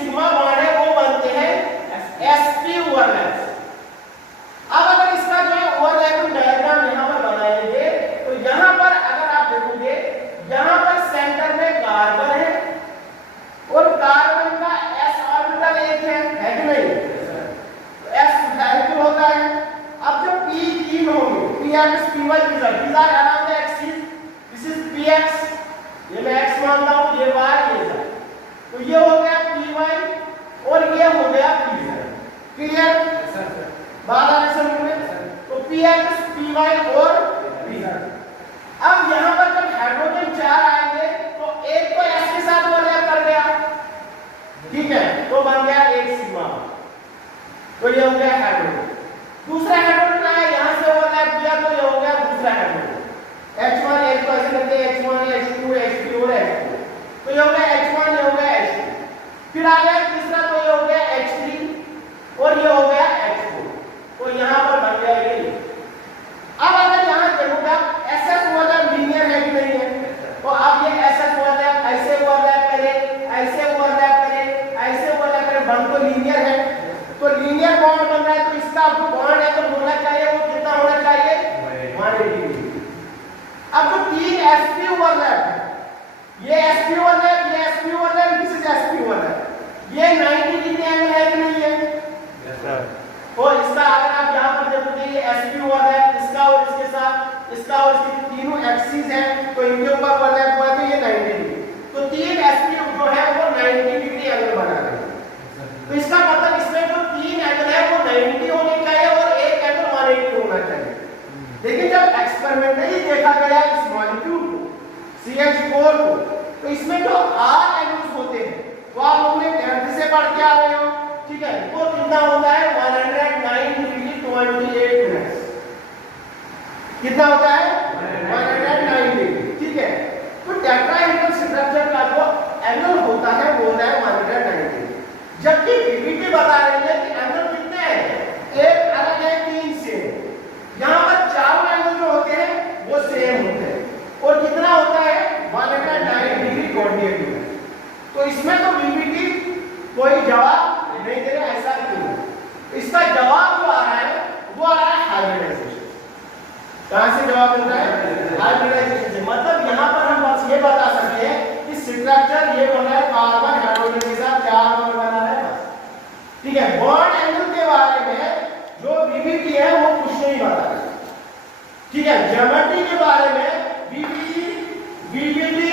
Sigma bond है वो बनते हैं sp ओवरलैप। अब अगर इसका जो ओवरलैपिंग डायग्राम यहां पर बनाएंगे तो यहां पर अगर आप देखोगे यहां पर सेंटर में कार्बन है और कार्बन का s ऑर्बिटल एक है कि नहीं? तो s डायरेक्ट होता है। अब जो p तीन होंगे px py these are around the axis, this is px, ये मैं x मानता हूं, ये y ये z, तो ये हो गया py और ये हो गया pz। क्लियर? बात आ रही समझ में? तो px py और pz। अब यहां पर जब हाइड्रोजन 4 आएंगे तो एक तो s के साथ ओवरलैप कर गया, ठीक है, तो बन गया एक सिग्मा, तो ये हो गया हाइड्रोजन। दूसरा हाइड्रोजन आया यहां से ओवरलैप किया तो ये हो गया दूसरा हाइड्रोजन। H1 एक तो ऐसे करते हैं H1 H2 H3 और H2, तो ये हो गया H1 ये हो गया H2, फिर आ गया तीसरा तो ये हो गया H3 और ये हो गया H4, तो यहां पर बन गया ये। अब अगर यहां देखोगे SS ओवरलैप लीनियर है कि नहीं है, तो अब ये SS ओवरलैप ऐसे ओवरलैप करे ऐसे ओवरलैप करे ऐसे ओवरलैप करे, बॉन्ड तो लीनियर है, तो लीनियर बॉन्ड बन रहा है तो इसका बॉन्ड एंगल होना चाहिए वो कितना होना चाहिए? 180 डिग्री। अब जो तीन sp ओवरलैप है, ये sp ओवरलैप ये sp overlap this is sp overlap, ये 90 डिग्री एंगल है कि नहीं है? Yes sir. तो इसका अगर आप यहां पर देखोगे ये sp ओवरलैप इसका और इसके साथ इसका और इसकी तीनों एक्सिस हैं तो इनके ऊपर ओवरलैप हुआ तो ये 90 डिग्री, तो तीन sp जो है वो 90 डिग्री एंगल बना रहे हैं। तो इसका मतलब इसमें जो तीन एंगल है वो 90 होने चाहिए और एक एंगल 180 होना चाहिए। लेकिन जब एक्सपेरिमेंटली देखा गया इस मॉलिक्यूल को CH4 को, तो इसमें जो R एंगल्स होते हैं वो आप लोगों ने 10th से पढ़ के आ रहे हो, ठीक है, वो कितना होता है 109 डिग्री 28 मिनट्स, कितना होता है 109 डिग्री, ठीक है। तो टेट्राहेड्रल स्ट्रक्चर का जो एंगल होता है वो होता है 109 डिग्री, जबकि पीपीटी बता रही है कि एंगल कितने हैं, एक अलग है तीन से, यहां पर चारों एंगल जो होते हैं वो सेम होते हैं और कितना होता है 109 डिग्री 28 मिनट। तो इसमें तो पीपीटी कोई जवाब नहीं दे रहा, ऐसा क्यों? इसका जवाब जो आ रहा है वो आ रहा है हाइब्रिडाइजेशन। कहां से जवाब मिल रहा है? हाइब्रिडाइजेशन से। मतलब यहां पर हम बस ये बता सकते हैं कि स्ट्रक्चर ये बना है कार्बन हाइड्रोजन के साथ 4 बॉन्ड बना है बस, ठीक है। बॉन्ड एंगल के बारे में जो बीबीटी है वो कुछ नहीं बता रही, ठीक है। ज्योमेट्री के बारे में बीबीटी